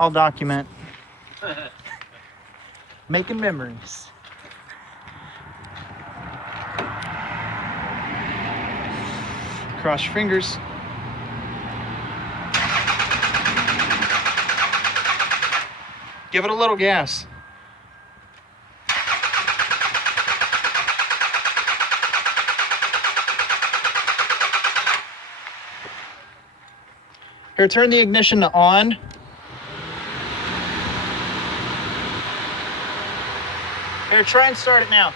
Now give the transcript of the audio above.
I'll document. Making memories. Cross your fingers. Give it a little gas. Here, turn the ignition to on. Here, try and start it now.